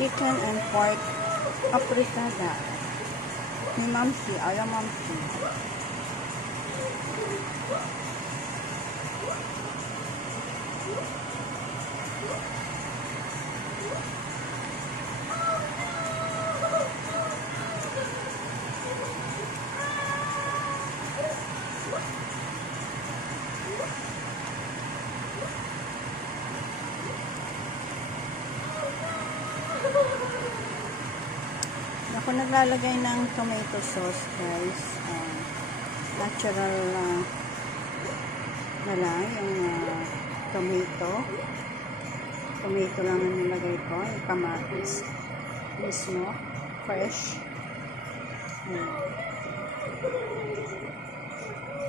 chicken and pork apritada ni Mamsi, ala Mamsi. Ako naglalagay ng tomato sauce, guys. Natural na lang yung tomato. Tomato lang ang nilagay ko. Yung kamatis mismo. Fresh. Ayan.